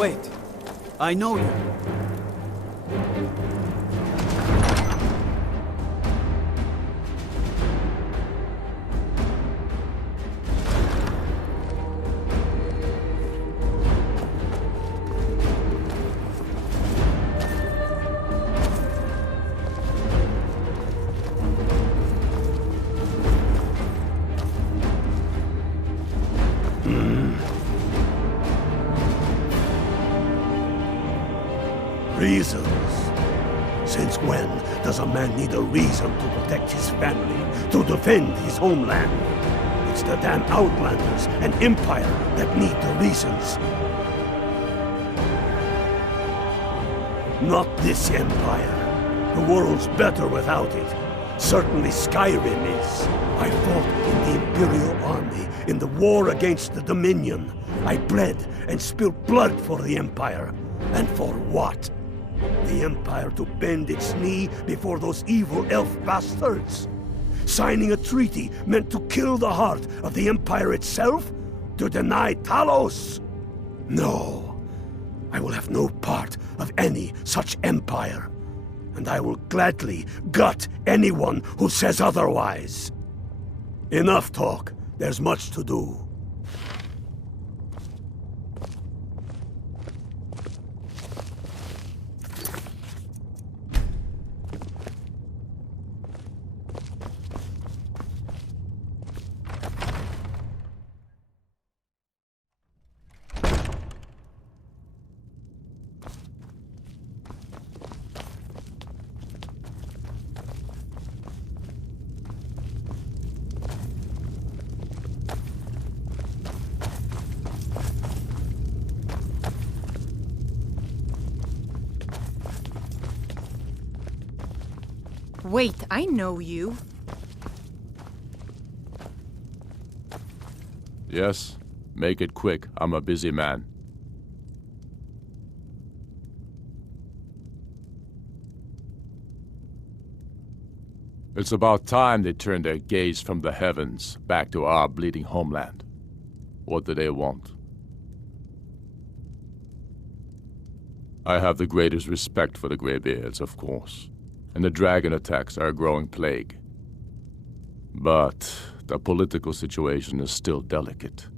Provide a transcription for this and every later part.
Wait, I know you. Reasons. Since when does a man need a reason to protect his family, to defend his homeland? It's the damn Outlanders and Empire that need the reasons. Not this Empire. The world's better without it. Certainly Skyrim is. I fought in the Imperial Army in the war against the Dominion. I bled and spilled blood for the Empire. And for what? The Empire to bend its knee before those evil elf bastards? Signing a treaty meant to kill the heart of the Empire itself? To deny Talos? No. I will have no part of any such empire. And I will gladly gut anyone who says otherwise. Enough talk. There's much to do. Wait, I know you. Yes? Make it quick. I'm a busy man. It's about time they turned their gaze from the heavens back to our bleeding homeland. What do they want? I have the greatest respect for the Greybeards, of course. And the dragon attacks are a growing plague. But the political situation is still delicate.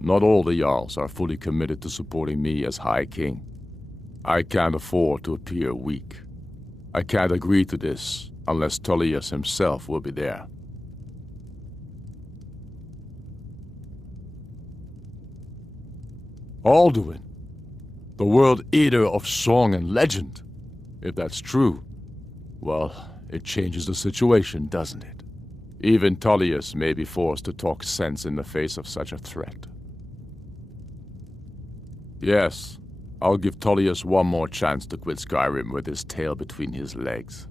Not all the Jarls are fully committed to supporting me as High King. I can't afford to appear weak. I can't agree to this unless Tullius himself will be there. Alduin, the world eater of song and legend. If that's true, well, it changes the situation, doesn't it? Even Tullius may be forced to talk sense in the face of such a threat. Yes, I'll give Tullius one more chance to quit Skyrim with his tail between his legs.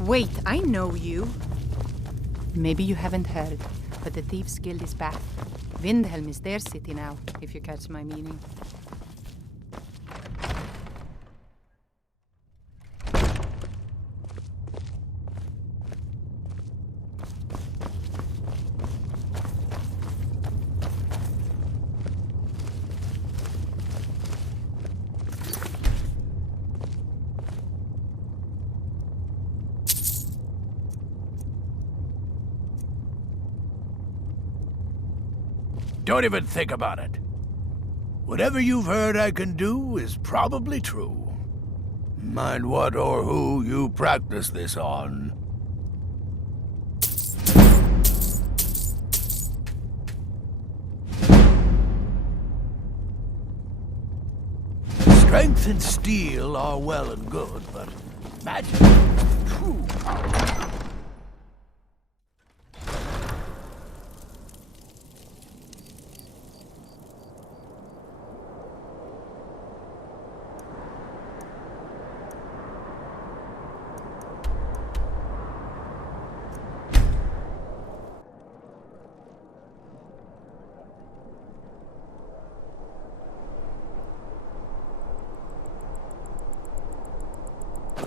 Wait, I know you. Maybe you haven't heard, but the Thieves' Guild is back. Windhelm is their city now, if you catch my meaning. Don't even think about it. Whatever you've heard I can do is probably true. Mind what or who you practice this on. Strength and steel are well and good, but magic is the true power.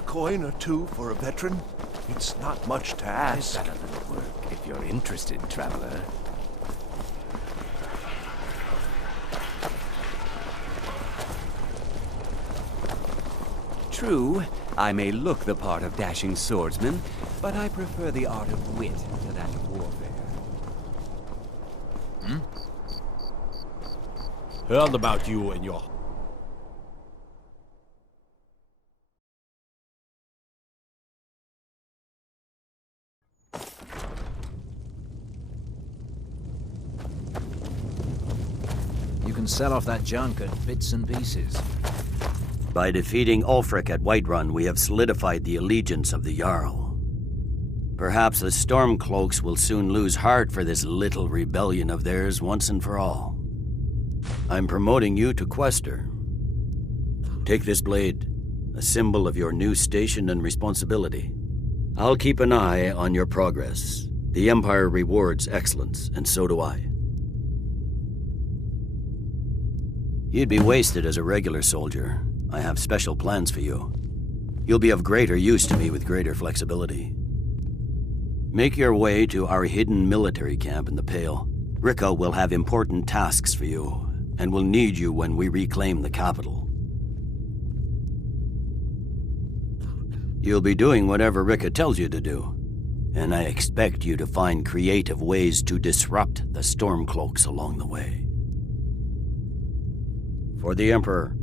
Coin or two for a veteran? It's not much to ask. I've got a little work, if you're interested, traveler. True, I may look the part of dashing swordsman, but I prefer the art of wit to that of warfare. Heard about you and your... You can sell off that junk at bits and pieces. By defeating Ulfric at Whiterun, we have solidified the allegiance of the Jarl. Perhaps the Stormcloaks will soon lose heart for this little rebellion of theirs once and for all. I'm promoting you to Quester. Take this blade, a symbol of your new station and responsibility. I'll keep an eye on your progress. The Empire rewards excellence, and so do I. You'd be wasted as a regular soldier. I have special plans for you. You'll be of greater use to me with greater flexibility. Make your way to our hidden military camp in the Pale. Ricka will have important tasks for you, and will need you when we reclaim the capital. You'll be doing whatever Ricka tells you to do, and I expect you to find creative ways to disrupt the Stormcloaks along the way. For the Emperor.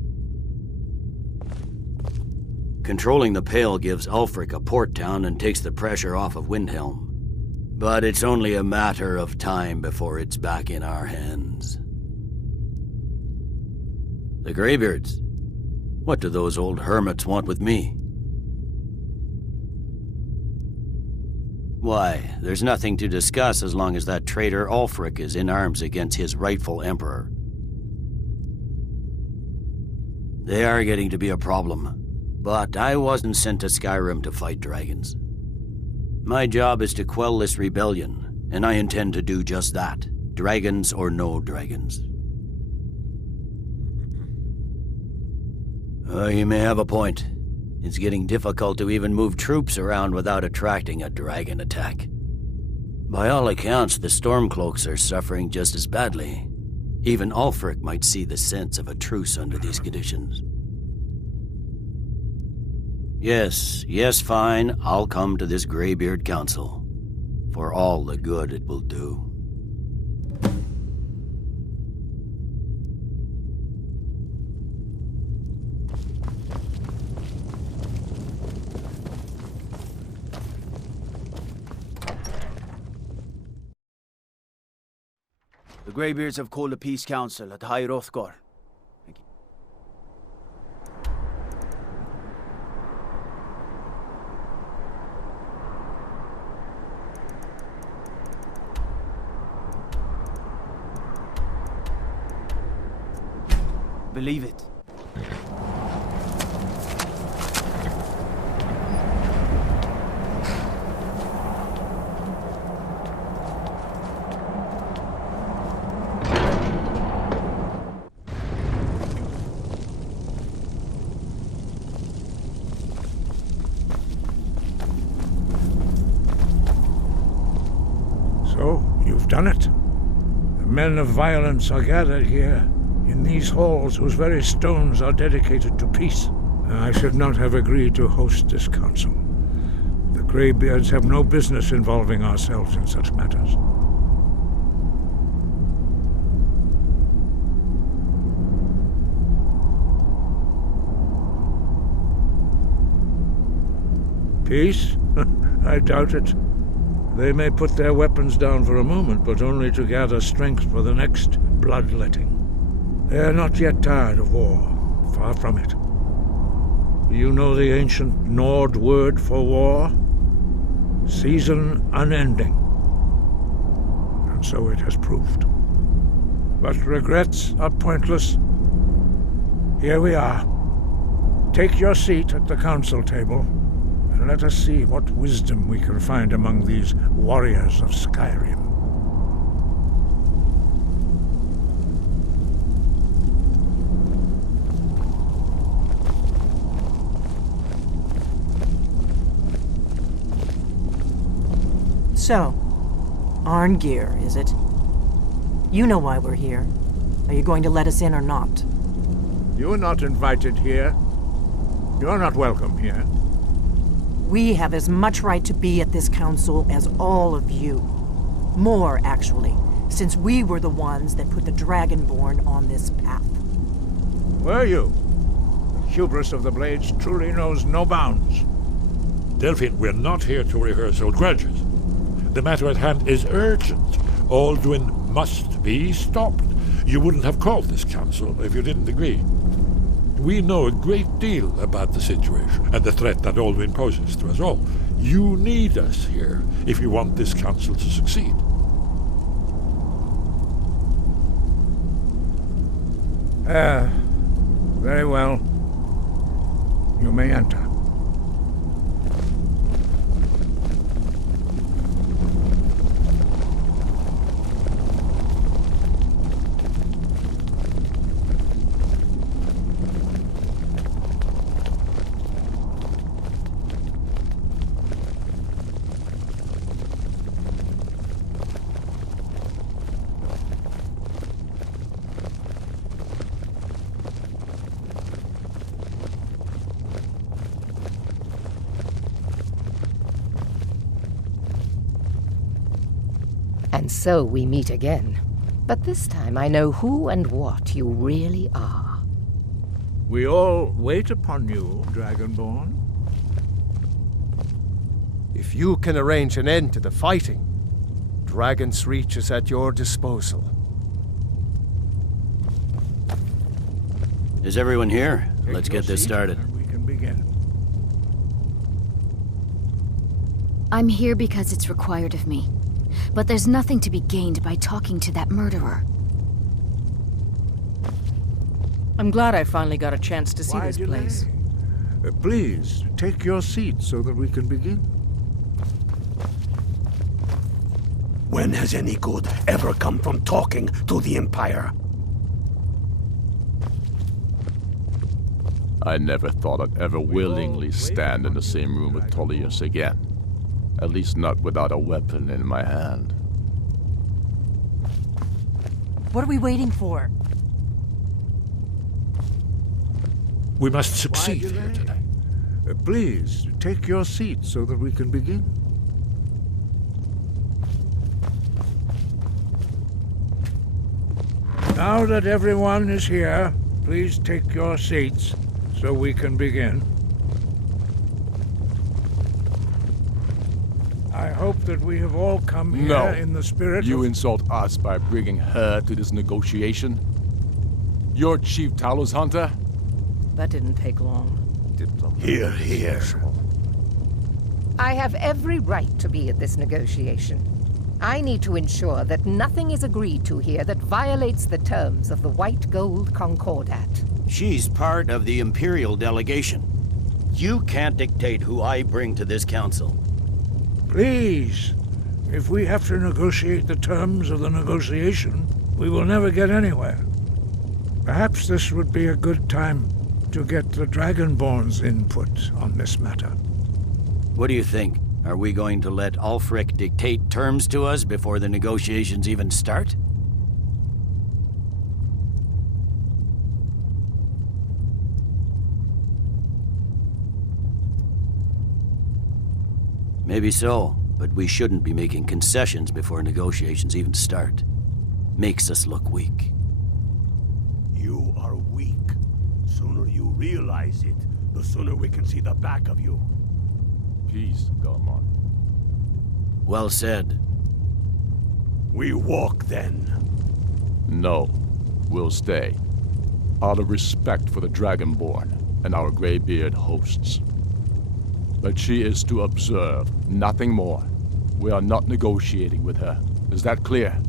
Controlling the Pale gives Ulfric a port town and takes the pressure off of Windhelm. But it's only a matter of time before it's back in our hands. The Greybeards. What do those old hermits want with me? Why, there's nothing to discuss as long as that traitor Ulfric is in arms against his rightful emperor. They are getting to be a problem, but I wasn't sent to Skyrim to fight dragons. My job is to quell this rebellion, and I intend to do just that, dragons or no dragons. You may have a point. It's getting difficult to even move troops around without attracting a dragon attack. By all accounts, the Stormcloaks are suffering just as badly. Even Ulfric might see the sense of a truce under these conditions. Yes, fine. I'll come to this Greybeard Council. For all the good it will do. The Greybeards have called a peace council at High Hrothgar. Believe it. So, you've done it. The men of violence are gathered here, in these halls whose very stones are dedicated to peace. I should not have agreed to host this council. The Greybeards have no business involving ourselves in such matters. Peace? I doubt it. They may put their weapons down for a moment, but only to gather strength for the next bloodletting. They are not yet tired of war. Far from it. Do you know the ancient Nord word for war? Season unending. And so it has proved. But regrets are pointless. Here we are. Take your seat at the council table, and let us see what wisdom we can find among these warriors of Skyrim. So, Arngeir, is it? You know why we're here. Are you going to let us in or not? You are not invited here. You are not welcome here. We have as much right to be at this council as all of you. More, actually, since we were the ones that put the Dragonborn on this path. Were you? The hubris of the Blades truly knows no bounds. Delphine, we're not here to rehearse old grudges. The matter at hand is urgent. Alduin must be stopped. You wouldn't have called this council if you didn't agree. We know a great deal about the situation and the threat that Alduin poses to us all. You need us here if you want this council to succeed. Very well. You may enter. And so we meet again. But this time I know who and what you really are. We all wait upon you, Dragonborn. If you can arrange an end to the fighting, Dragon's Reach is at your disposal. Is everyone here? Let's get this started. We can begin. I'm here because it's required of me. But there's nothing to be gained by talking to that murderer. I'm glad I finally got a chance to see this place. Please, take your seat so that we can begin. When has any good ever come from talking to the Empire? I never thought I'd ever willingly stand in the same room with Tullius again. At least not without a weapon in my hand. What are we waiting for? We must succeed here today. Please, take your seat so that we can begin. Now that everyone is here, please take your seats so we can begin. I hope that we have all come here in the spirit You insult us by bringing her to this negotiation? You're Chief Talos Hunter? That didn't take long. Hear, hear. I have every right to be at this negotiation. I need to ensure that nothing is agreed to here that violates the terms of the White Gold Concordat. She's part of the Imperial delegation. You can't dictate who I bring to this council. Please, if we have to negotiate the terms of the negotiation, we will never get anywhere. Perhaps this would be a good time to get the Dragonborn's input on this matter. What do you think? Are we going to let Ulfric dictate terms to us before the negotiations even start? Maybe so, but we shouldn't be making concessions before negotiations even start. Makes us look weak. You are weak. Sooner you realize it, the sooner we can see the back of you. Peace, Gormon. Well said. We walk then. No, we'll stay. Out of respect for the Dragonborn and our Greybeard hosts. But she is to observe, nothing more. We are not negotiating with her. Is that clear?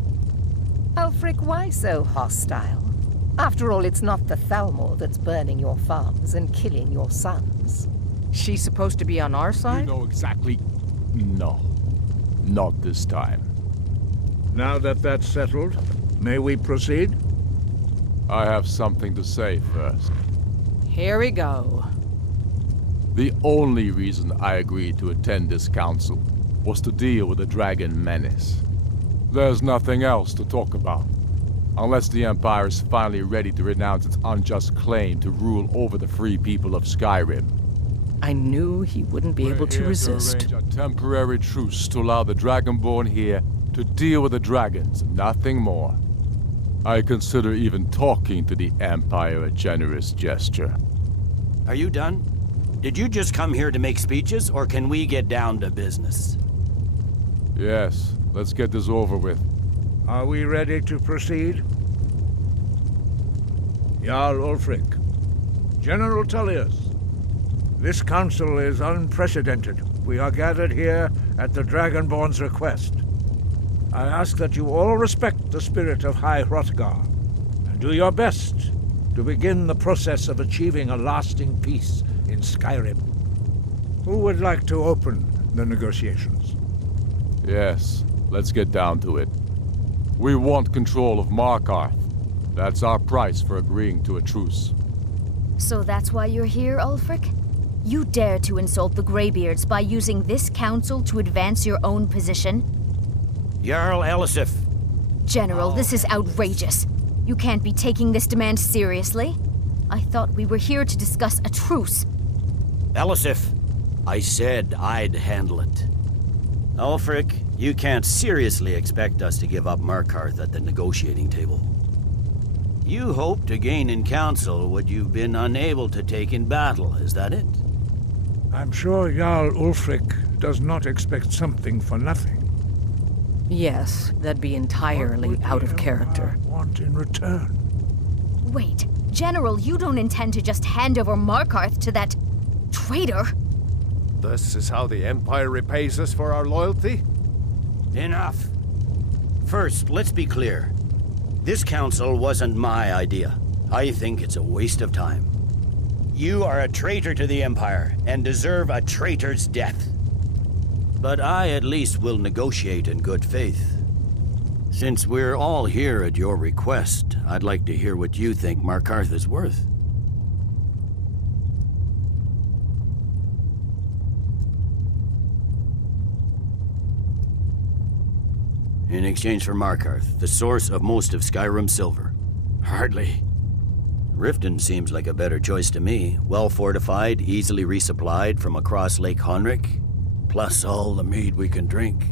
Ulfric, why so hostile? After all, it's not the Thalmor that's burning your farms and killing your sons. She's supposed to be on our side? You know exactly... No. Not this time. Now that that's settled, may we proceed? I have something to say first. Here we go. The only reason I agreed to attend this council was to deal with the dragon menace. There's nothing else to talk about. Unless the Empire is finally ready to renounce its unjust claim to rule over the free people of Skyrim. I knew he wouldn't be able to resist. To arrange a temporary truce to allow the Dragonborn here to deal with the dragons, nothing more. I consider even talking to the Empire a generous gesture. Are you done? Did you just come here to make speeches, or can we get down to business? Yes, let's get this over with. Are we ready to proceed? Jarl Ulfric, General Tullius, this council is unprecedented. We are gathered here at the Dragonborn's request. I ask that you all respect the spirit of High Hrothgar, and do your best to begin the process of achieving a lasting peace in Skyrim. Who would like to open the negotiations? Yes, let's get down to it. We want control of Markarth. That's our price for agreeing to a truce. So that's why you're here, Ulfric? You dare to insult the Greybeards by using this council to advance your own position? Jarl Elisif. General, this is outrageous. You can't be taking this demand seriously. I thought we were here to discuss a truce. Elisif, I said I'd handle it. Ulfric, you can't seriously expect us to give up Markarth at the negotiating table. You hope to gain in council what you've been unable to take in battle, is that it? I'm sure Jarl Ulfric does not expect something for nothing. Yes, that'd be entirely out of character. Want in return? Wait, General, you don't intend to just hand over Markarth to that traitor? This is how the Empire repays us for our loyalty? Enough. First, let's be clear. This council wasn't my idea. I think it's a waste of time. You are a traitor to the Empire and deserve a traitor's death. But I at least will negotiate in good faith. Since we're all here at your request, I'd like to hear what you think Markarth is worth. In exchange for Markarth, the source of most of Skyrim's silver. Hardly. Riften seems like a better choice to me. Well fortified, easily resupplied from across Lake Honric, plus all the mead we can drink.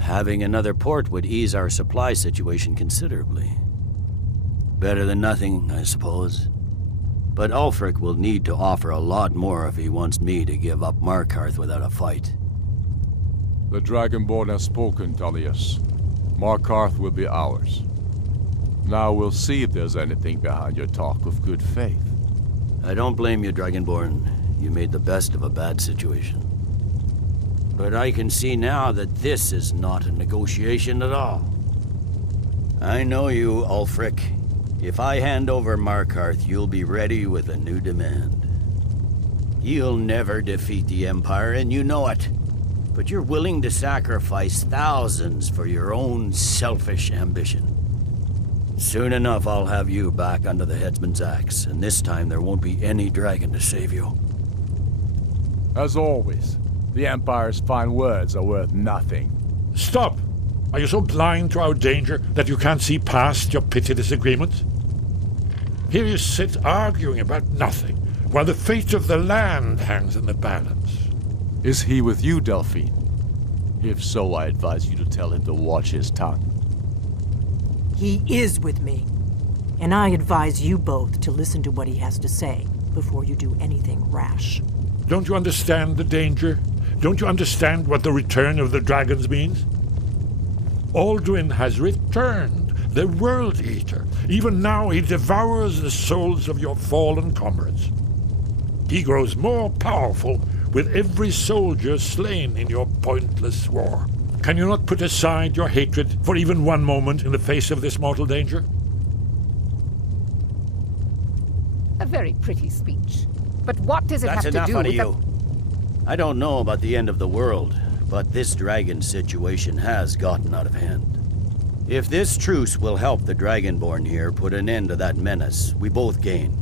Having another port would ease our supply situation considerably. Better than nothing, I suppose. But Ulfric will need to offer a lot more if he wants me to give up Markarth without a fight. The Dragonborn has spoken, Tullius. Markarth will be ours. Now we'll see if there's anything behind your talk of good faith. I don't blame you, Dragonborn. You made the best of a bad situation. But I can see now that this is not a negotiation at all. I know you, Ulfric. If I hand over Markarth, you'll be ready with a new demand. You'll never defeat the Empire, and you know it. But you're willing to sacrifice thousands for your own selfish ambition. Soon enough, I'll have you back under the headsman's axe, and this time there won't be any dragon to save you. As always, the Empire's fine words are worth nothing. Stop! Are you so blind to our danger that you can't see past your petty disagreements? Here you sit arguing about nothing, while the fate of the land hangs in the balance. Is he with you, Delphine? If so, I advise you to tell him to watch his tongue. He is with me. And I advise you both to listen to what he has to say before you do anything rash. Don't you understand the danger? Don't you understand what the return of the dragons means? Alduin has returned, the World Eater. Even now he devours the souls of your fallen comrades. He grows more powerful with every soldier slain in your pointless war. Can you not put aside your hatred for even one moment in the face of this mortal danger? A very pretty speech. But what does it have to do with... That's enough out of you. I don't know about the end of the world, but this dragon situation has gotten out of hand. If this truce will help the Dragonborn here put an end to that menace, we both gain.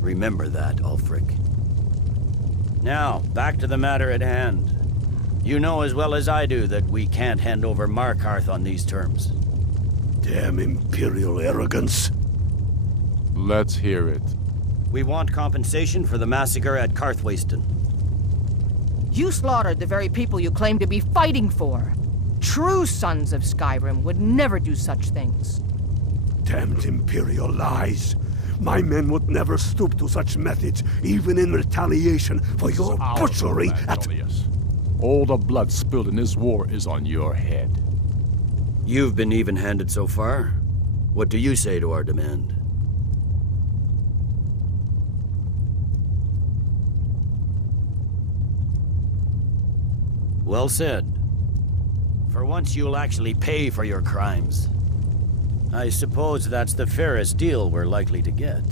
Remember that, Ulfric. Now, back to the matter at hand. You know as well as I do that we can't hand over Markarth on these terms. Damn imperial arrogance. Let's hear it. We want compensation for the massacre at Karthwasten. You slaughtered the very people you claim to be fighting for. True sons of Skyrim would never do such things. Damned imperial lies. My men would never stoop to such methods, even in retaliation for your butchery at... All the blood spilled in this war is on your head. You've been even-handed so far. What do you say to our demand? Well said. For once you'll actually pay for your crimes. I suppose that's the fairest deal we're likely to get.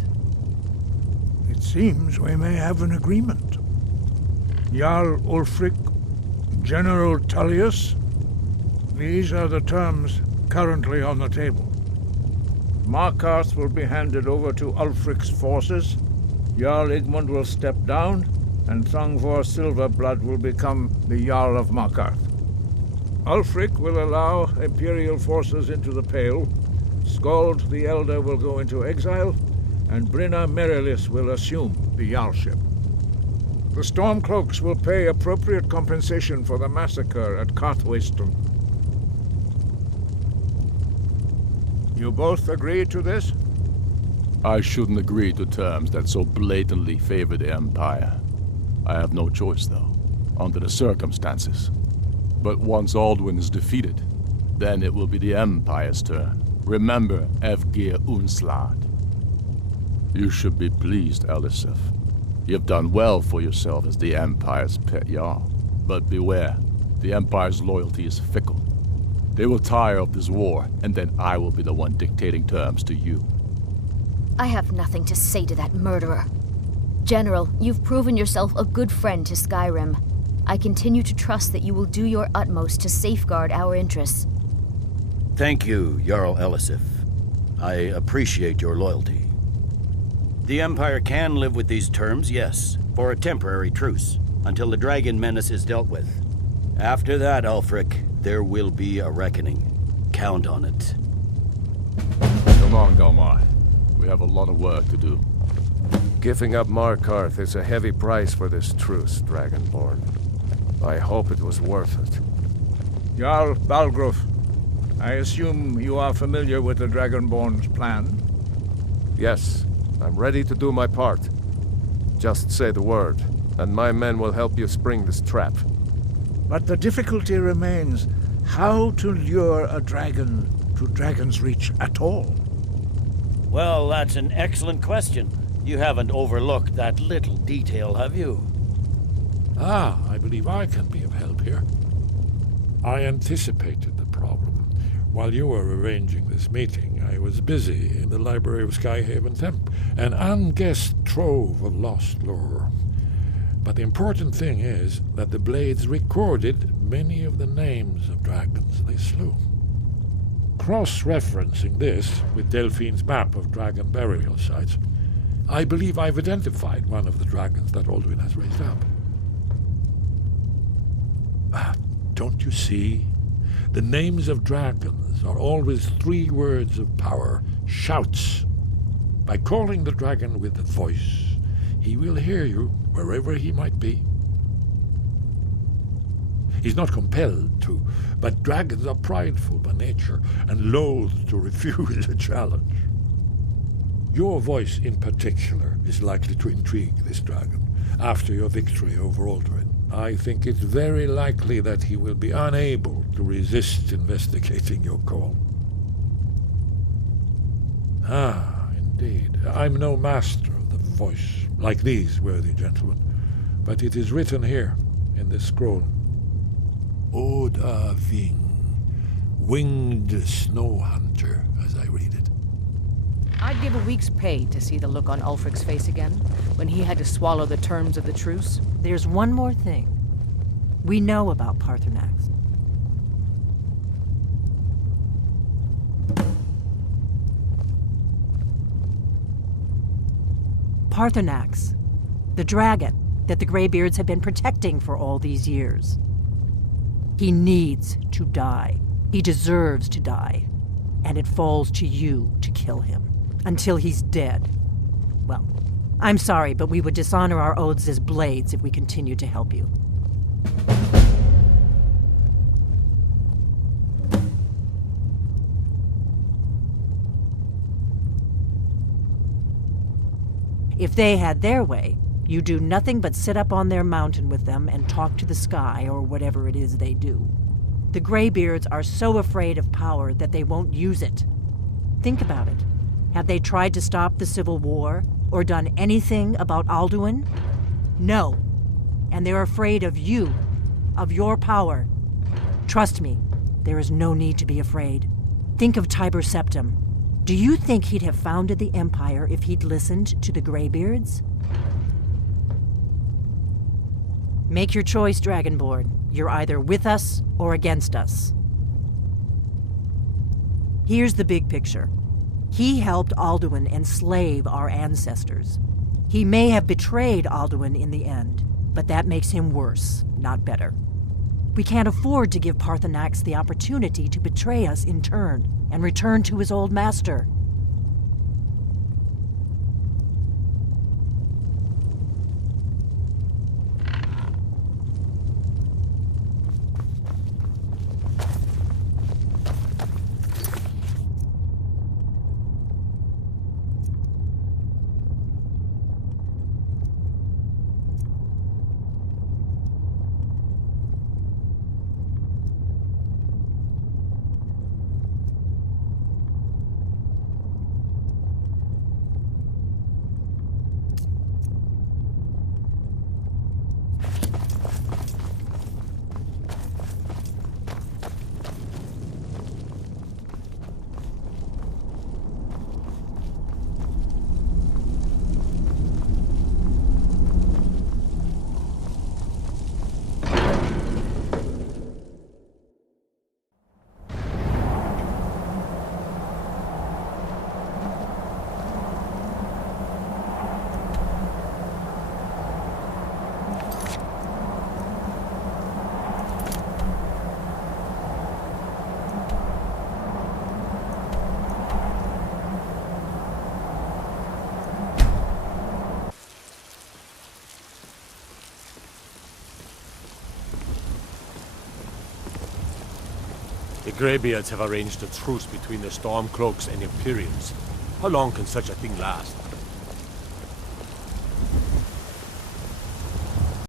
It seems we may have an agreement. Jarl Ulfric, General Tullius, these are the terms currently on the table. Markarth will be handed over to Ulfric's forces, Jarl Igmund will step down, and Thongvor Silverblood will become the Jarl of Markarth. Ulfric will allow Imperial forces into the Pale, Skald the Elder will go into exile, and Brinna Merilis will assume the Jarlship. The Stormcloaks will pay appropriate compensation for the massacre at Karthwasten. You both agree to this? I shouldn't agree to terms that so blatantly favor the Empire. I have no choice, though, under the circumstances. But once Alduin is defeated, then it will be the Empire's turn. Remember Evgir Unslad. You should be pleased, Elisif. You've done well for yourself as the Empire's pet Jarl. But beware, the Empire's loyalty is fickle. They will tire of this war, and then I will be the one dictating terms to you. I have nothing to say to that murderer. General, you've proven yourself a good friend to Skyrim. I continue to trust that you will do your utmost to safeguard our interests. Thank you, Jarl Elisif. I appreciate your loyalty. The Empire can live with these terms, yes, for a temporary truce, until the dragon menace is dealt with. After that, Ulfric, there will be a reckoning. Count on it. Come on, Galmar. We have a lot of work to do. Giving up Markarth is a heavy price for this truce, Dragonborn. I hope it was worth it. Jarl Balgruf, I assume you are familiar with the Dragonborn's plan? Yes, I'm ready to do my part. Just say the word, and my men will help you spring this trap. But the difficulty remains how to lure a dragon to Dragon's Reach at all. Well, that's an excellent question. You haven't overlooked that little detail, have you? I believe I can be of help here. I anticipated the problem. While you were arranging this meeting, I was busy in the library of Skyhaven Temple, an unguessed trove of lost lore. But the important thing is that the Blades recorded many of the names of dragons they slew. Cross-referencing this with Delphine's map of dragon burial sites, I believe I've identified one of the dragons that Alduin has raised up. Don't you see? The names of dragons are always 3 words of power, shouts. By calling the dragon with a voice, he will hear you wherever he might be. He's not compelled to, but dragons are prideful by nature and loath to refuse a challenge. Your voice in particular is likely to intrigue this dragon after your victory over Aldmeri. I think it's very likely that he will be unable to resist investigating your call. Ah, indeed. I'm no master of the voice, like these worthy gentlemen, but it is written here in this scroll. Oda Ving, winged snow hunter, as I read it. I'd give a week's pay to see the look on Ulfric's face again, when he had to swallow the terms of the truce. There's one more thing. We know about Parthenax. Parthenax, the dragon that the Greybeards have been protecting for all these years. He needs to die. He deserves to die. And it falls to you to kill him. Until he's dead. Well, I'm sorry, but we would dishonor our oaths as blades if we continued to help you. If they had their way, you do nothing but sit up on their mountain with them and talk to the sky or whatever it is they do. The Greybeards are so afraid of power that they won't use it. Think about it. Have they tried to stop the Civil War or done anything about Alduin? No. And they're afraid of you, of your power. Trust me, there is no need to be afraid. Think of Tiber Septim. Do you think he'd have founded the Empire if he'd listened to the Greybeards? Make your choice, Dragonborn. You're either with us or against us. Here's the big picture. He helped Alduin enslave our ancestors. He may have betrayed Alduin in the end, but that makes him worse, not better. We can't afford to give Parthenax the opportunity to betray us in turn and return to his old master. The Greybeards have arranged a truce between the Stormcloaks and Imperials. How long can such a thing last?